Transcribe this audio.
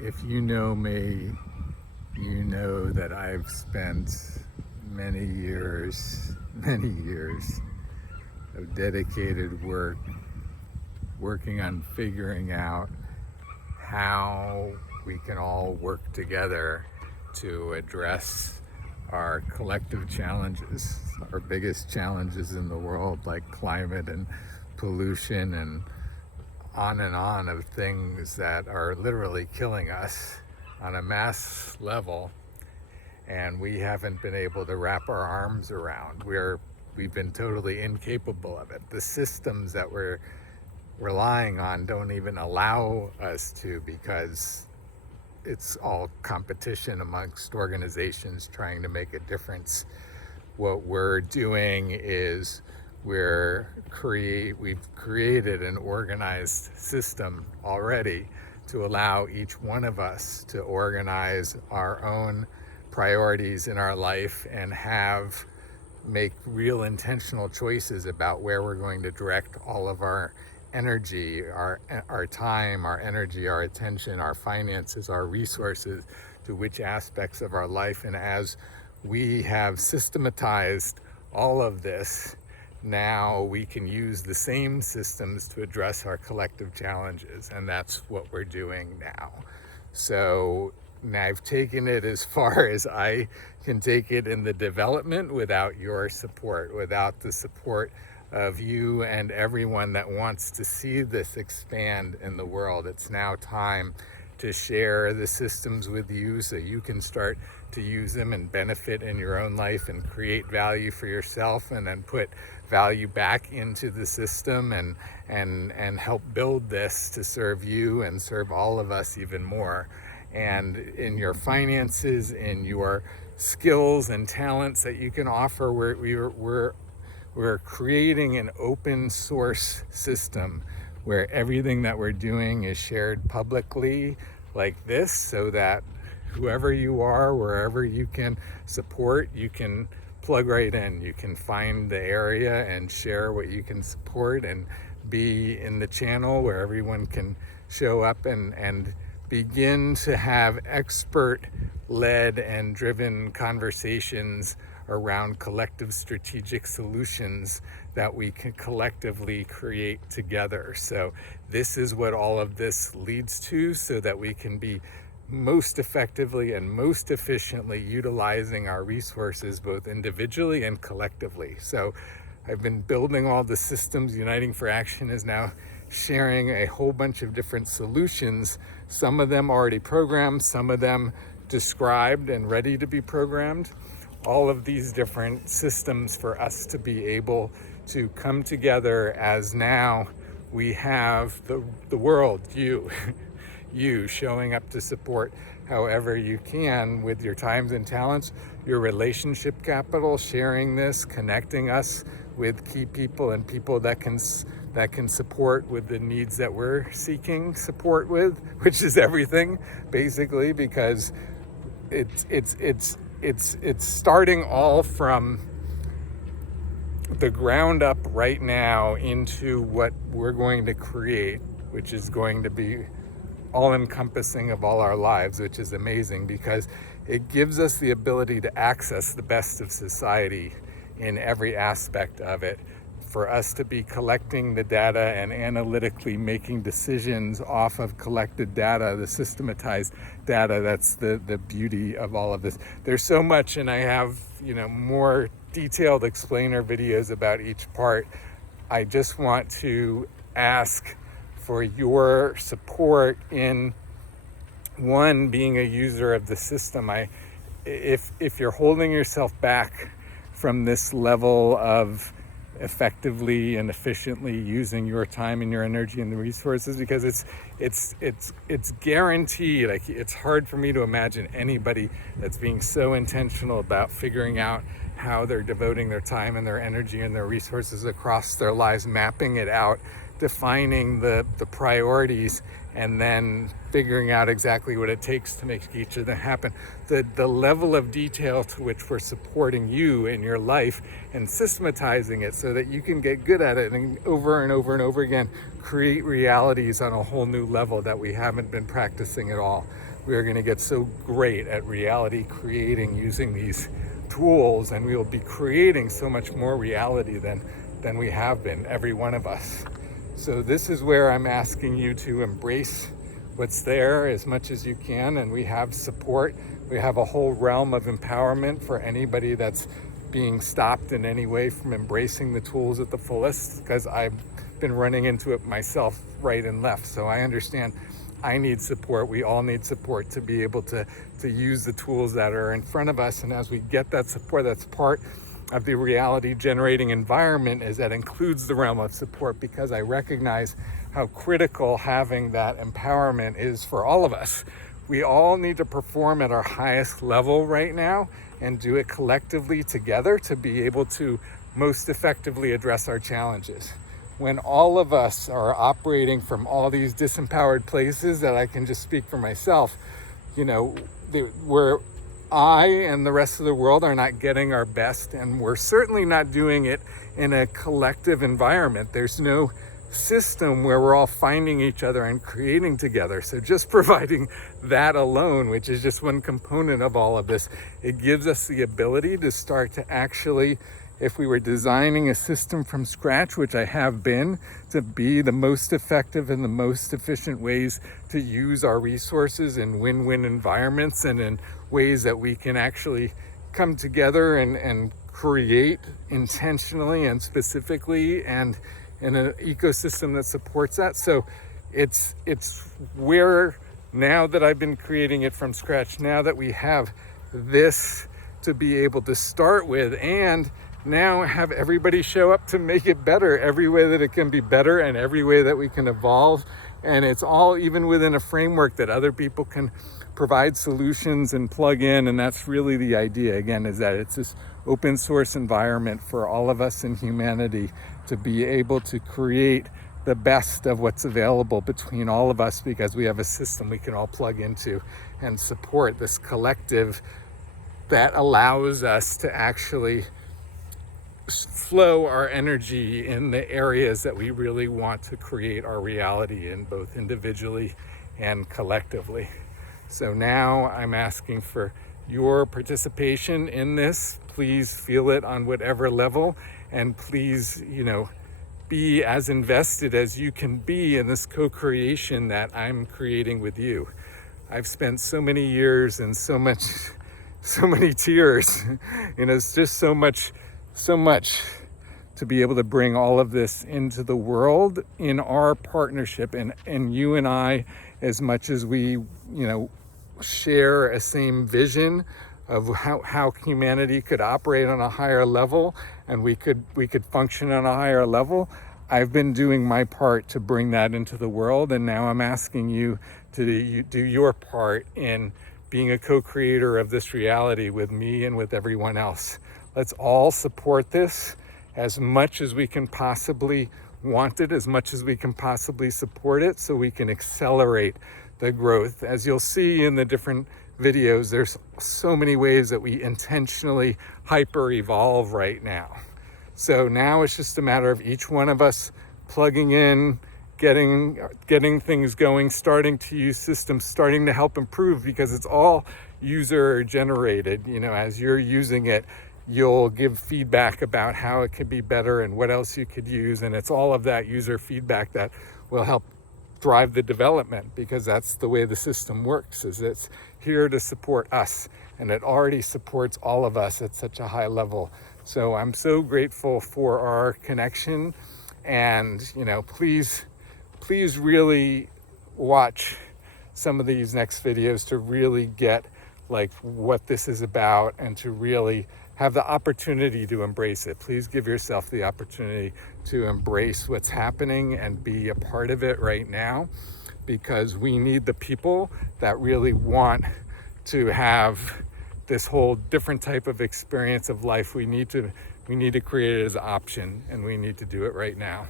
If you know me, you know that I've spent many years of dedicated work working on figuring out how we can all work together to address our collective challenges, our biggest challenges in the world, like climate and pollution and on of things that are literally killing us on a mass level, and we haven't been able to wrap our arms around. We've been totally incapable of it. The systems that we're relying on don't even allow us to, because it's all competition amongst organizations trying to make a difference. What we're doing is we've created an organized system already to allow each one of us to organize our own priorities in our life and make real intentional choices about where we're going to direct all of our energy, our time, our energy, our attention, our finances, our resources, to which aspects of our life. And as we have systematized all of this, now we can use the same systems to address our collective challenges, and that's what we're doing now. So now I've taken it as far as I can take it in the development without your support, without the support of you and everyone that wants to see this expand in the world. It's now time to share the systems with you so you can start to use them and benefit in your own life and create value for yourself, and then put value back into the system and help build this to serve you and serve all of us even more. And in your finances, in your skills and talents that you can offer, we're creating an open source system where everything that we're doing is shared publicly like this, so that whoever you are, wherever you can support, you can plug right in. You can find the area and share what you can support, and be in the channel where everyone can show up and begin to have expert-led and driven conversations around collective strategic solutions that we can collectively create together. So this is what all of this leads to, so that we can be most effectively and most efficiently utilizing our resources, both individually and collectively. So I've been building all the systems. Uniting for Action is now sharing a whole bunch of different solutions, some of them already programmed, some of them described and ready to be programmed. All of these different systems for us to be able to come together, as now we have the world, you showing up to support however you can with your times and talents, your relationship capital, sharing this, connecting us with key people and people that can support with the needs that we're seeking support with, which is everything basically, because it's starting all from the ground up right now into what we're going to create, which is going to be all-encompassing of all our lives, which is amazing because it gives us the ability to access the best of society in every aspect of it, for us to be collecting the data and analytically making decisions off of collected data, the systematized data. That's the beauty of all of this. There's so much, and I have more detailed explainer videos about each part. I just want to ask for your support in, one, being a user of the system. If you're holding yourself back from this level of effectively and efficiently using your time and your energy and the resources, because it's guaranteed. Like, it's hard for me to imagine anybody that's being so intentional about figuring out how they're devoting their time and their energy and their resources across their lives, mapping it out, defining the priorities, and then figuring out exactly what it takes to make each of them happen. The level of detail to which we're supporting you in your life and systematizing it so that you can get good at it, and over and over and over again create realities on a whole new level that we haven't been practicing at all. We are going to get so great at reality creating using these tools, and we will be creating so much more reality than we have been, every one of us. So this is where I'm asking you to embrace what's there as much as you can, and we have support. We have a whole realm of empowerment for anybody that's being stopped in any way from embracing the tools at the fullest, because I've been running into it myself right and left. So I understand I need support. We all need support to be able to use the tools that are in front of us. And as we get that support, that's part of the reality generating environment, is that includes the realm of support, because I recognize how critical having that empowerment is for all of us. We all need to perform at our highest level right now and do it collectively together to be able to most effectively address our challenges. When all of us are operating from all these disempowered places, that I can just speak for myself, where I and the rest of the world are not getting our best, and we're certainly not doing it in a collective environment. There's no system where we're all finding each other and creating together. So just providing that alone, which is just one component of all of this, it gives us the ability to start to actually, if we were designing a system from scratch, which I have been, to be the most effective and the most efficient ways to use our resources in win-win environments, and in ways that we can actually come together and create intentionally and specifically, and in an ecosystem that supports that. So it's where, now that I've been creating it from scratch, now that we have this to be able to start with, and now have everybody show up to make it better, every way that it can be better and every way that we can evolve. And it's all even within a framework that other people can provide solutions and plug in. And that's really the idea, again, is that it's this open source environment for all of us in humanity to be able to create the best of what's available between all of us, because we have a system we can all plug into and support this collective that allows us to actually flow our energy in the areas that we really want to create our reality in, both individually and collectively. So now I'm asking for your participation in this. Please feel it on whatever level, and please, be as invested as you can be in this co-creation that I'm creating with you. I've spent so many years and so many tears, it's just so much to be able to bring all of this into the world in our partnership, and you and I, as much as we, share a same vision of how humanity could operate on a higher level, and we could function on a higher level. I've been doing my part to bring that into the world, and now I'm asking you to do your part in being a co-creator of this reality with me and with everyone else. Let's all support this as much as we can possibly want it, as much as we can possibly support it, so we can accelerate the growth. As you'll see in the different videos, there's so many ways that we intentionally hyper evolve right now. So now it's just a matter of each one of us plugging in, getting things going, starting to use systems, starting to help improve, because it's all user generated. As you're using it, you'll give feedback about how it could be better and what else you could use. And it's all of that user feedback that will help drive the development, because that's the way the system works, is it's here to support us, and it already supports all of us at such a high level. So I'm so grateful for our connection, and please really watch some of these next videos to really get what this is about, and to really have the opportunity to embrace it. Please give yourself the opportunity to embrace what's happening and be a part of it right now, because we need the people that really want to have this whole different type of experience of life. We need to create it as an option, and we need to do it right now.